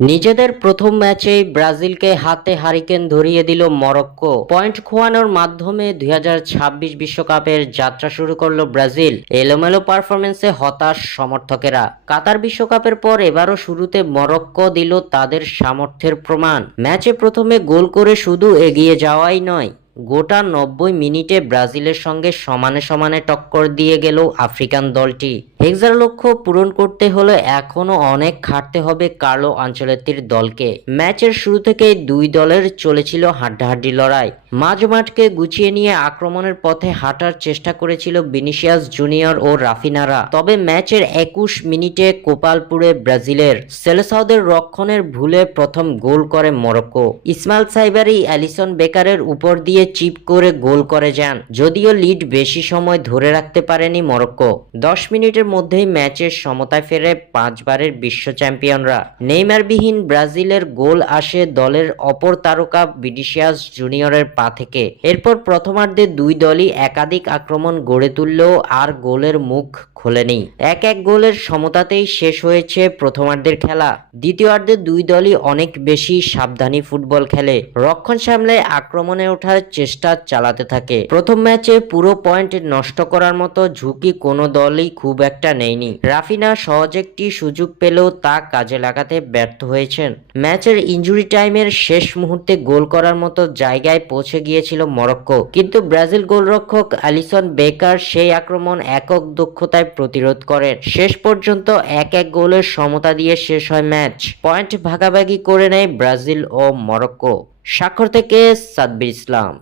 নিজেদের প্রথম ম্যাচেই ব্রাজিলকে হাতে হারিকেন ধরিয়ে দিল মরক্কো। পয়েন্ট খোয়ানোর মাধ্যমে 2026 বিশ্বকাপের যাত্রা শুরু করলো ব্রাজিল। এলোমেলো পারফরমেন্সে হতাশ সমর্থকেরা। কাতার বিশ্বকাপের পর এবারও শুরুতে মরক্কো দিল তাদের সামর্থ্যের প্রমাণ। ম্যাচে প্রথমে গোল করে শুধু এগিয়ে যাওয়াই নয়, গোটা 90 মিনিটে ব্রাজিলের সঙ্গে সমানে সমানে টক্কর দিয়ে গেল আফ্রিকান দলটি। হেক্সার লক্ষ্য পূরণ করতে হলে এখনও অনেক খাটতে হবে কার্লো আনচেলত্তির দলকে। ম্যাচের শুরু থেকেই দুই দলের চলেছিল হাড্ডাহাড্ডি লড়াই। মাঝমাঠকে গুছিয়ে নিয়ে আক্রমণের পথে হাঁটার চেষ্টা করেছিল ভিনিসিয়াস জুনিয়র ও রাফিনারা। তবে ম্যাচের 21 মিনিটে কোপালপুরে ব্রাজিলের সেলেসাওদের রক্ষণের ভুলে প্রথম গোল করে মরক্কো। ইসমাইল সাইবারি অ্যালিসন বেকারের উপর দিয়ে চিপ করে গোল করে যান, যদিও লিড বেশি সময় ধরে রাখতে পারেনি মরক্কো। 10 মিনিটের মধ্যেই ম্যাচের সমতায় ফেরে 5 বারের বিশ্ব চ্যাম্পিয়নরা। নেইমারবিহীন ব্রাজিলের গোল আসে দলের অপর তারকা ভিনিসিয়াস জুনিয়রের পা থেকে। এরপর প্রথমার্ধে দুই দলই একাধিক আক্রমণ গড়ে তুললেও আর গোলের মুখ খোলেনি। এক গোলের সমতাতেই শেষ হয়েছে প্রথমার্ধের খেলা। দ্বিতীয়ার্ধে দুই দলই অনেক বেশি সাবধানী ফুটবল খেলে, রক্ষণ সামলে আক্রমণে ওঠার চেষ্টা চালাতে থাকে। প্রথম ম্যাচে পুরো পয়েন্ট নষ্ট করার মতো ঝুঁকি কোনো দলই খুব একটা নেয়নি। রাফিনা সহজ একটি সুযোগ পেলেও তা কাজে লাগাতে ব্যর্থ হয়েছেন। ম্যাচের ইনজুরি টাইমের শেষ মুহূর্তে গোল করার মতো জায়গায় পৌঁছে গিয়েছিল মরক্কো, কিন্তু ব্রাজিল গোলরক্ষক অ্যালিসন বেকার সেই আক্রমণ একক দক্ষতায় প্রতিরোধ করেন। শেষ পর্যন্ত এক গোলের সমতা দিয়ে শেষ হয় ম্যাচ। পয়েন্ট ভাগাভাগি করে নেয় ব্রাজিল ও মরক্কো। স্বাক্ষর থেকে সাব্বির ইসলাম।